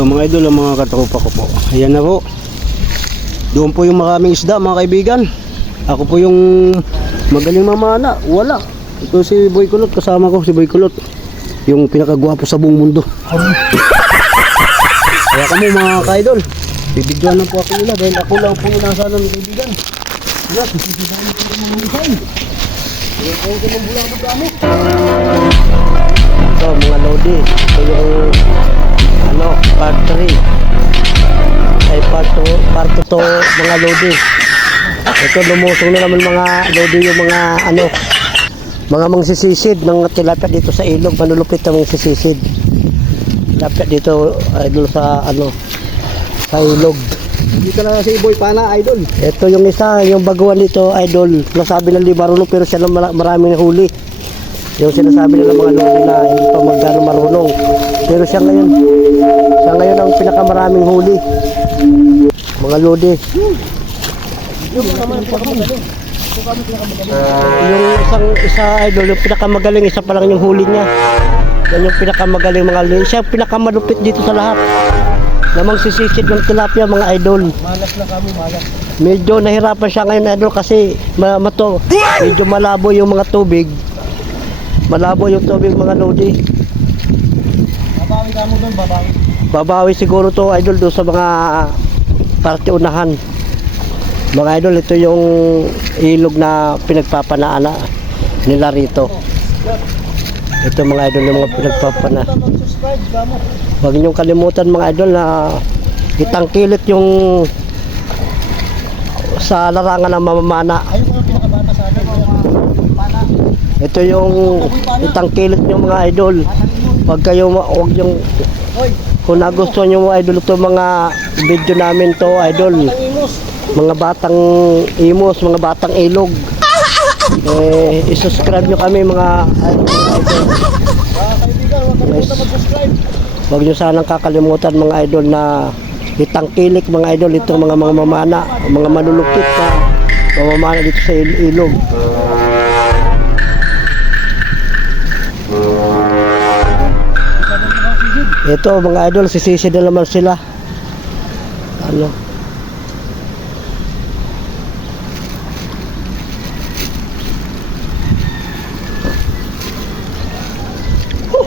Ito mga idol, ang mga katropa ko po. Ayan na po. Doon po yung maraming isda mga kaibigan. Ako po yung magaling mamana. Wala. Ito si Boy Kulot, kasama ko si Boy Kulot. Yung pinakagwapo sa buong mundo. Kaya kamo mga ka-idol, bibidyoan na po ako nila dahil ako lang po yung nasa ng kaibigan. Wala, sisisahan ko ng mga misay. Kaya ko ng bulang po kami. Ito mga lodi. Ito yung part 3 ay part 2 mga lodi. Ito lumusong na naman mga lodi yung mga mangsisisid ng tilapia dito sa ilog. Manulupit ang mangsisisid tilapia dito idol sa sa ilog. Dito na si Boy Pana idol. Ito yung isa, yung baguhan dito idol. Nasabi ng libarunong pero siya lang maraming huli. Yung sinasabi nila mga lodi na hindi pa magkano marunong. Pero siya ngayon ang pinakamaraming huli. Mga lodi. Yung isa idol, yung pinakamagaling, isa pa lang yung huli niya. Yan yung pinakamagaling mga lodi. Siya pinakamalupit dito sa lahat. Namang sisisid ng tilapia mga idol. Malas na kami, malas. Medyo nahirapan siya ngayon idol kasi medyo malabo yung mga tubig. Malabo yung tubig mga lodi. Babawi ka mo doon, babawi. Babawi siguro to idol doon sa mga parte unahan. Mga idol, ito yung ilog na pinagpapanaana nila rito. Ito mga idol yung mga pinagpapana. Huwag niyong kalimutan mga idol na itangkilit yung sa larangan ng mamamana. Ito yung itangkilit niyo mga idol. Huwag yung kung nagustuhan niyo mga idol ito mga video namin to idol. Mga batang imos, mga batang ilog. I-subscribe nyo kami mga idol. Huwag nyo sanang kakalimutan mga idol na itangkilik mga idol itong mga mamamana, mga malulupit na mamamana dito sa ilog. Ito mga idol, sisisid na naman sila.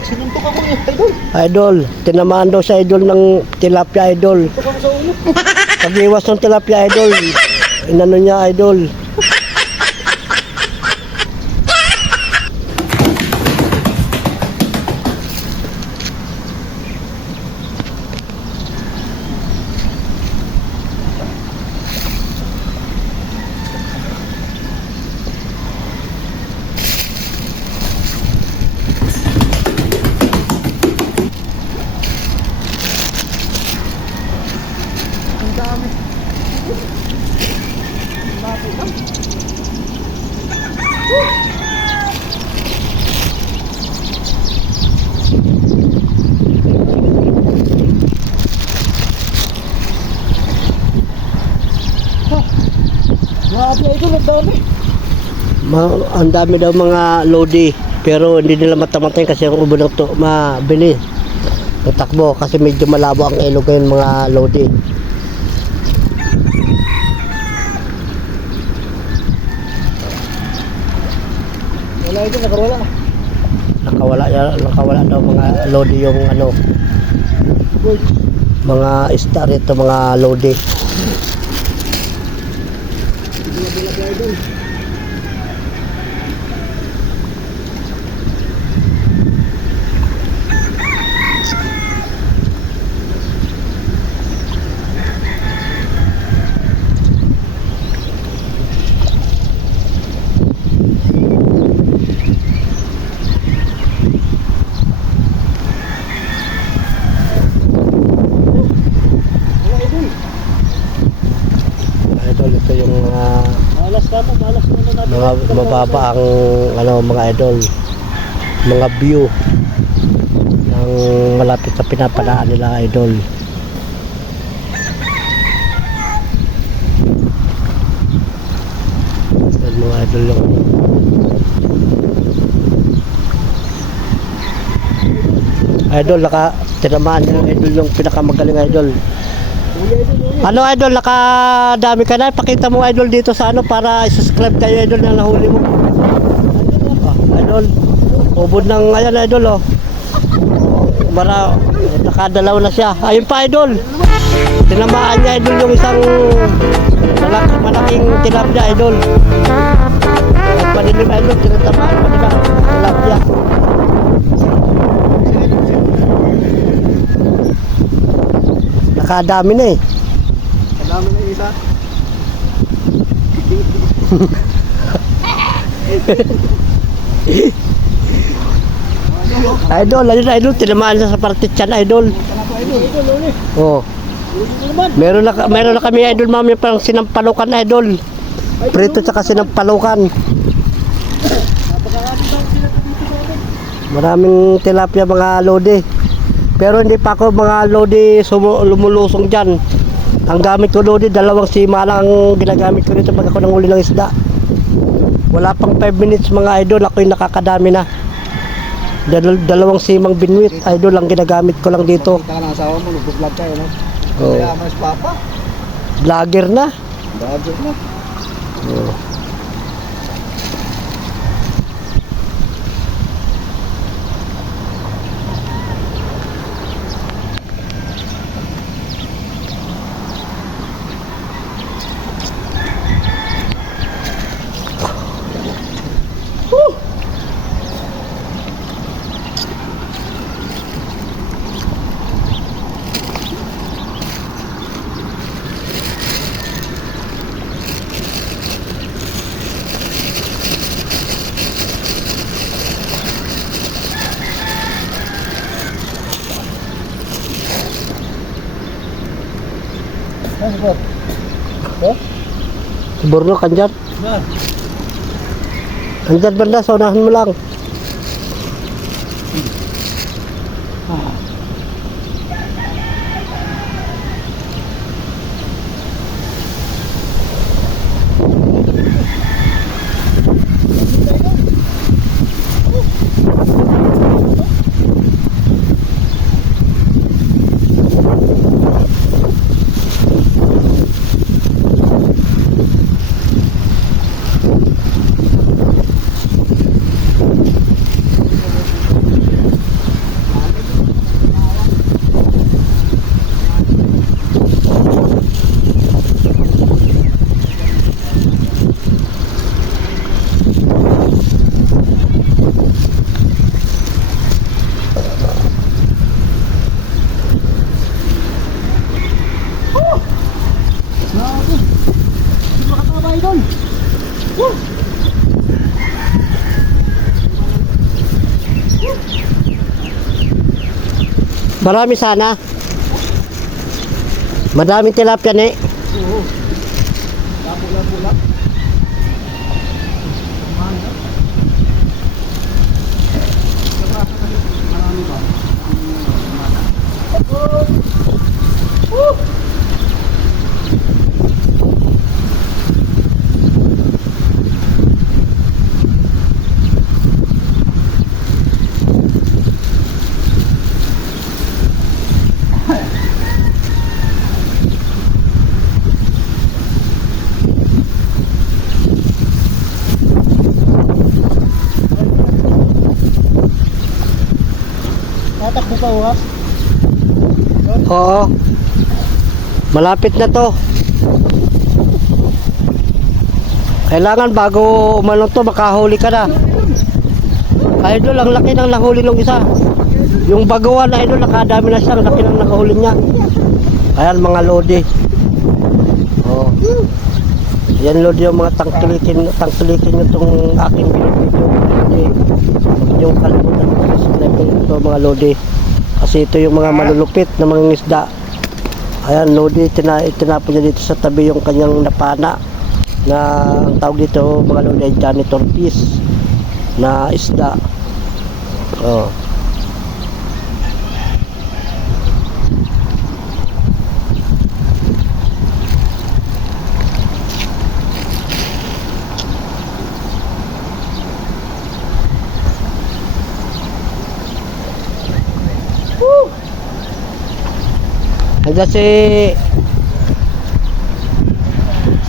Sinuntok ako yung idol. Idol, tinamaan daw sa idol ng tilapia idol. Pag-iwas ng tilapia idol, inano niya idol. Ang dami daw mga lodi pero hindi nila matamatay kasi ang ubo ng to mabili natakbo kasi medyo malabo ang ilog ngayon mga lodi. Wala ito, nakawala daw mga lodi yung mga isda rito mga lodi. Ito yung mga mababa ang mga idol, mga view ng malapit sa pinapanaan nila idol. Mga idol yung idol tinamaan niya idol yung pinakamagaling idol. Ano idol, nakadami ka na? Pakita mo idol dito sa ano para subscribe kayo idol na nahuli mo. Idol, ubod ng ayan idol oh. Nakadalaw na siya. Ayun pa idol. Tinamaan niya idol yung isang malaking tilapia idol. At panilim idol, tinatamaan pa nila tilapia. Nakadami na eh. Kadami na isa. Idol, ayun idol, tinamaan siya sa partityan idol. Oh. Meron na kami idol mami parang sinampalukan idol. Prito tsaka sinampalukan. Maraming tilapia mga lodi. Pero hindi pa ako mga lodi lumulusong dyan. Ang gamit ko lodi, dalawang sima lang ang ginagamit ko dito pag ako nanguli ng isda. Wala pang 5 minutes mga idol, ako'y nakakadami na. Dalawang simang binwit, idol ang ginagamit ko lang dito. Kita ka ng asawa mo, nag-vlog kayo, no? Oh. Kaya mas papa. Vlogger na. Vlogger na. Oh. Burno kan dyan. Andyan banda, sa unahan mo lang. Marami sana. Madaming tilapia eh. Oo. Lapula-pula. Marami ba? Tatakbo pa uwas. Oo. Malapit na to. Kailangan bago umalong to, makahuli ka na. Idol, ang laki ng nahuli ng isa. Yung baguan na idol, nakadami na siya. Ang laki ng nakahuli niya. Ayan mga lodi. Oh. Yan lodi yung mga tangtulikin nyo itong aking video. Yung kalimutan ko sa subscribe ito mga lodi. Kasi ito yung mga malulupit na mga isda. Ayan lodi, tinapon niya dito sa tabi yung kanyang napana. Na ang tawag dito mga lodi ay janitor piece na isda. Oh. Nandiyan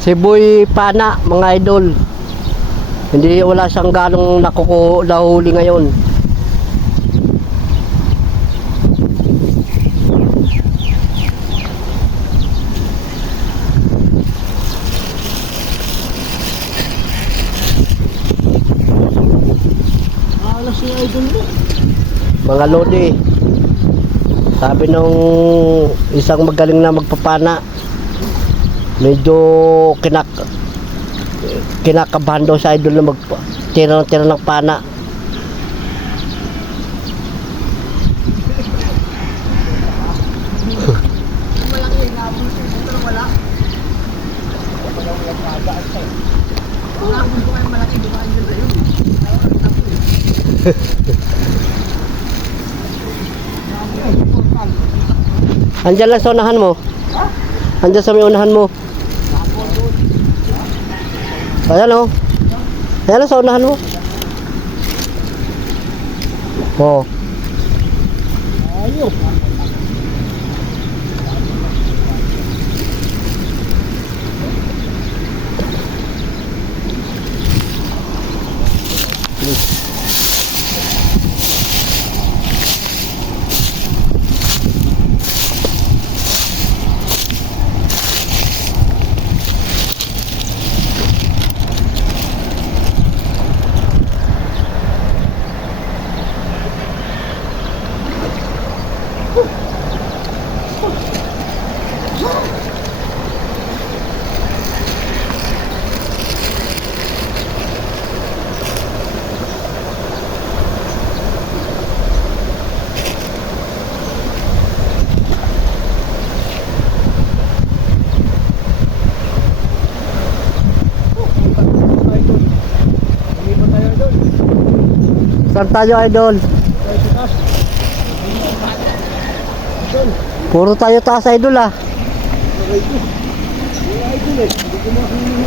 si Boy Pana, mga idol. Hindi, wala siyang ganong nahuli ngayon. Alas yung idol mo. Mga lodi, sabi nung isang magaling na magpapana, medyo kinakabahan daw sa idol na tira ng pana. Andiyan lang sa unahan mo. Andiyan sa may unahan mo. Ayan o. Ayan lang sa unahan mo. Oh. Ayos. Saan tayo, idol? Puro tayo taas, idol ah. Idol eh. Hindi ko makahuli.